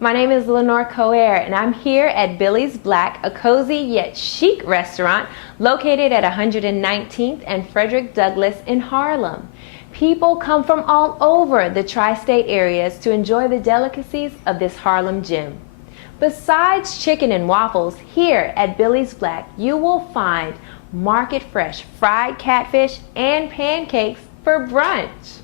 My name is Lenore Coer, and I'm here at Billies Black, a cozy yet chic restaurant located at 119th and Frederick Douglass in Harlem. People come from all over the tri-state areas to enjoy the delicacies of this Harlem gem. Besides chicken and waffles, here at Billies Black, you will find market fresh fried catfish and pancakes for brunch.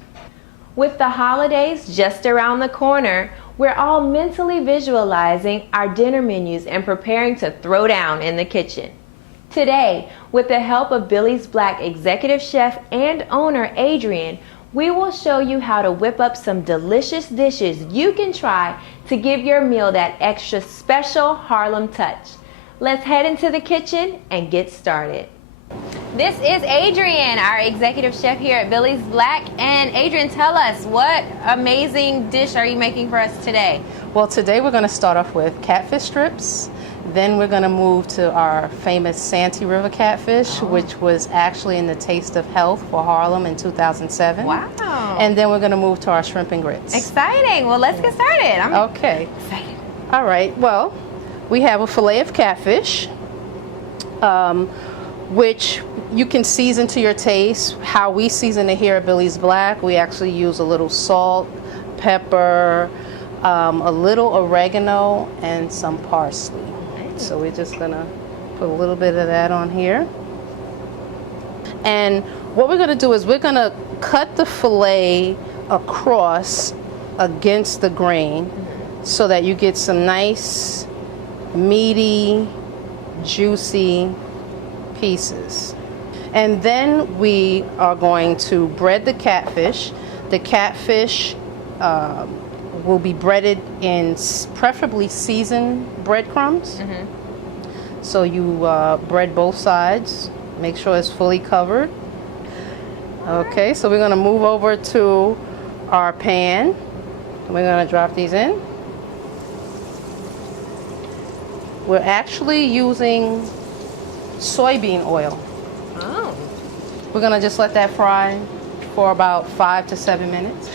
With the holidays just around the corner, we're all mentally visualizing our dinner menus and preparing to throw down in the kitchen. Today, with the help of Billies Black executive chef and owner Adriane, we will show you how to whip up some delicious dishes you can try to give your meal that extra special Harlem touch. Let's head into the kitchen and get started. This is Adriane, our executive chef here at Billies Black. And Adriane, tell us, what amazing dish are you making for us today? Well, today we're going to start off with catfish strips. Then we're going to move to our famous Santee River catfish, which was actually in the Taste of Health for Harlem in 2007. Wow. And then we're going to move to our shrimp and grits. Exciting. Well, let's get started. I'm excited. All right. Well, we have a fillet of catfish, which you can season to your taste. How we season it here at Billies Black, we actually use a little salt, pepper, a little oregano, and some parsley. So we're just gonna put a little bit of that on here. And what we're gonna do is we're gonna cut the fillet across against the grain so that you get some nice, meaty, juicy pieces. And then we are going to bread the catfish. The catfish will be breaded in preferably seasoned breadcrumbs. So you bread both sides, make sure it's fully covered. Okay, so we're going to move over to our pan. We're going to drop these in. We're actually using soybean oil. Oh. We're going to just let that fry for about 5 to 7 minutes.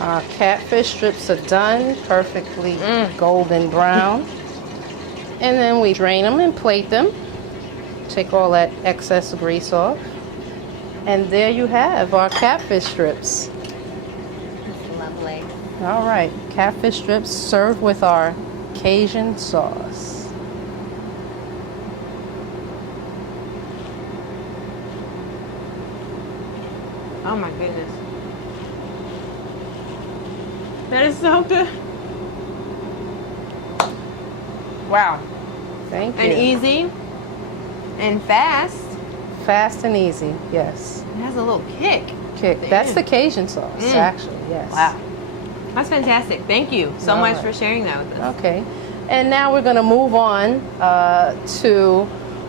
Our catfish strips are done, perfectly golden brown. And then we drain them and plate them. Take all that excess grease off. And there you have our catfish strips. That's lovely. All right, catfish strips served with our Cajun sauce. Oh my goodness. That is so good. Wow. Thank you. And easy and fast. Fast and easy, yes. It has a little kick. That's the Cajun sauce, actually, yes. Wow. That's fantastic. Thank you so much for sharing that with us. Okay. And now we're going to move on to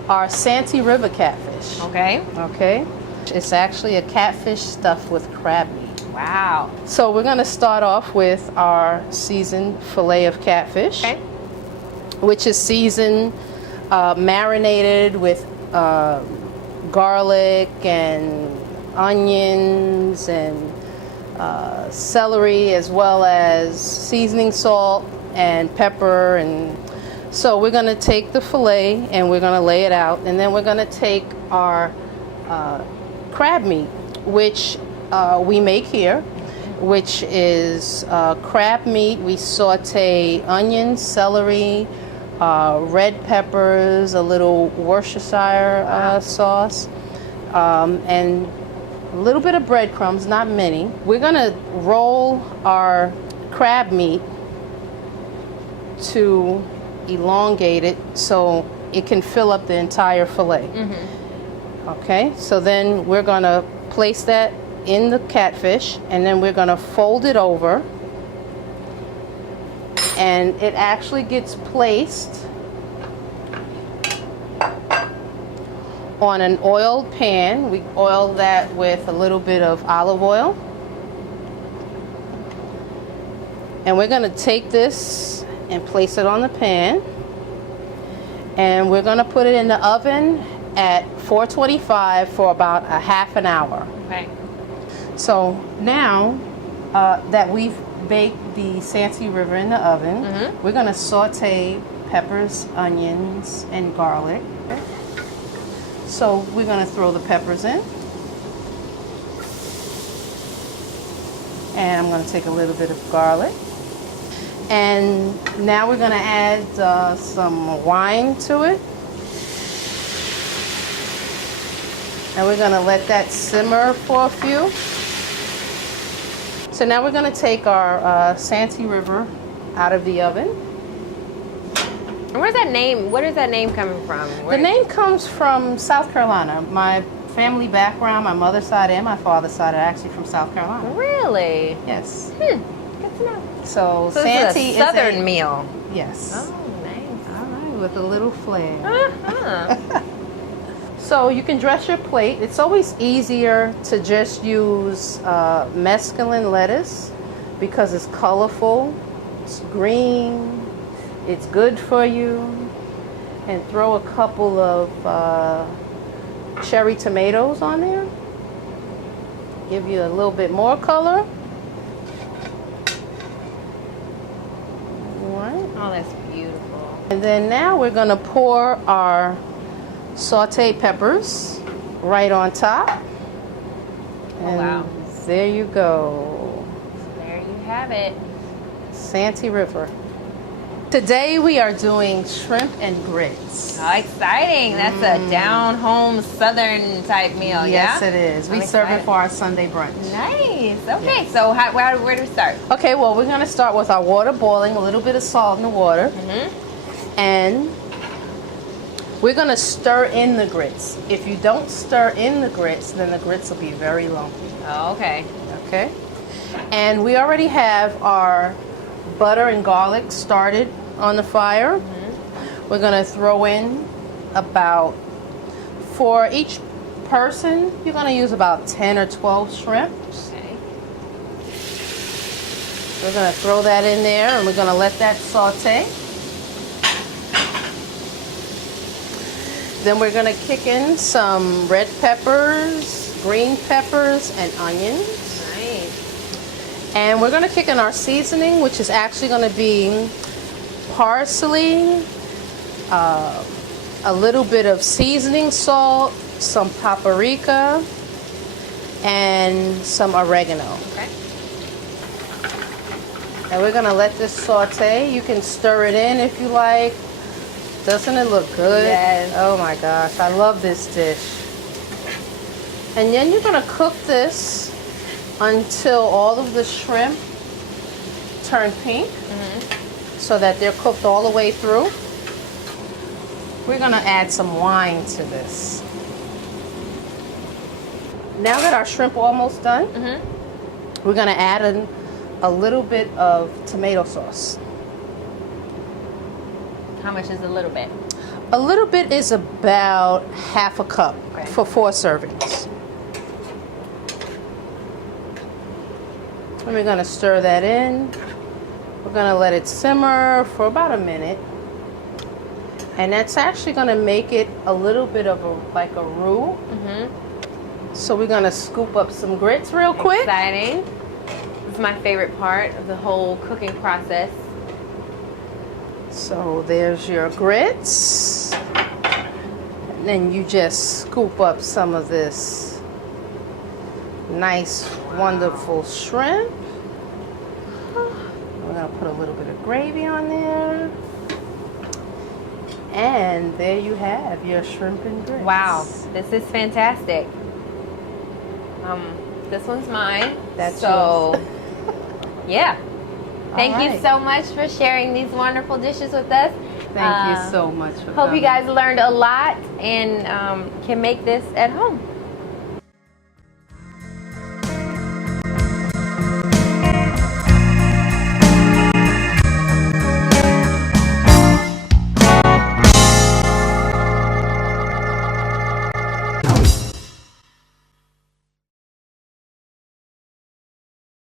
our Santee River catfish. Okay. Okay. It's actually a catfish stuffed with crab meat. Wow. So we're going to start off with our seasoned fillet of catfish, which is seasoned, marinated with garlic and onions and celery, as well as seasoning salt and pepper. And so we're going to take the fillet and we're going to lay it out, and then we're going to take our crab meat, which we make here, which is crab meat. We saute onions, celery, red peppers, a little Worcestershire sauce, and a little bit of breadcrumbs, not many. We're gonna roll our crab meat to elongate it so it can fill up the entire fillet. Okay, so then we're gonna place that in the catfish, and then we're gonna fold it over, and it actually gets placed on an oiled pan. We oil that with a little bit of olive oil, and we're gonna take this and place it on the pan, and we're gonna put it in the oven at 425 for about a half an hour. Okay. So now that we've bake the Santee River in the oven. We're going to saute peppers, onions, and garlic. So we're going to throw the peppers in. And I'm going to take a little bit of garlic. And now we're going to add some wine to it. And we're going to let that simmer for a few. So now we're going to take our Santee River out of the oven. And where's that name? What is that name coming from? The name comes from South Carolina. My family background, my mother's side and my father's side are actually from South Carolina. Really? Yes. Good to know. So Santee is a southern meal. Yes. Oh, nice. All right, with a little flair. Uh-huh. So you can dress your plate. It's always easier to just use mesclun lettuce because it's colorful, it's green, it's good for you. And throw a couple of cherry tomatoes on there. Give you a little bit more color. All right. Oh, that's beautiful. And then now we're going to pour our sauteed peppers right on top. And wow. there you go. There you have it. Santee River. Today we are doing shrimp and grits. Oh, exciting. That's a down-home southern type meal, Yes, yeah? it is. We I'm serve it excited. for our Sunday brunch. Nice. Okay, Yes. so where do we start? Okay, well, we're going to start with our water boiling, a little bit of salt in the water. And we're going to stir in the grits. If you don't stir in the grits, then the grits will be very lumpy. Oh, okay. Okay? And we already have our butter and garlic started on the fire. We're going to throw in about, for each person, you're going to use about 10 or 12 shrimp. Okay. We're going to throw that in there and we're going to let that saute. Then we're going to kick in some red peppers, green peppers, and onions. Nice. And we're going to kick in our seasoning, which is actually going to be parsley, a little bit of seasoning salt, some paprika, and some oregano. Okay. And we're going to let this saute. You can stir it in if you like. Doesn't it look good? Yes. Oh my gosh, I love this dish. And then you're going to cook this until all of the shrimp turn pink, so that they're cooked all the way through. We're going to add some wine to this. Now that our shrimp are almost done, we're going to add in a little bit of tomato sauce. How much is a little bit? A little bit is about half a cup Okay. for 4 servings. And we're going to stir that in. We're going to let it simmer for about a minute. And that's actually going to make it a little bit of like a roux. So we're going to scoop up some grits real quick. Exciting. This is my favorite part of the whole cooking process. So there's your grits. And then you just scoop up some of this nice, wonderful shrimp. We're going to put a little bit of gravy on there. And there you have your shrimp and grits. Wow, this is fantastic. This one's mine. That's so, yeah. Thank you right. so much for sharing these wonderful dishes with us. Thank you so much for Hope coming. you guys learned a lot and can make this at home.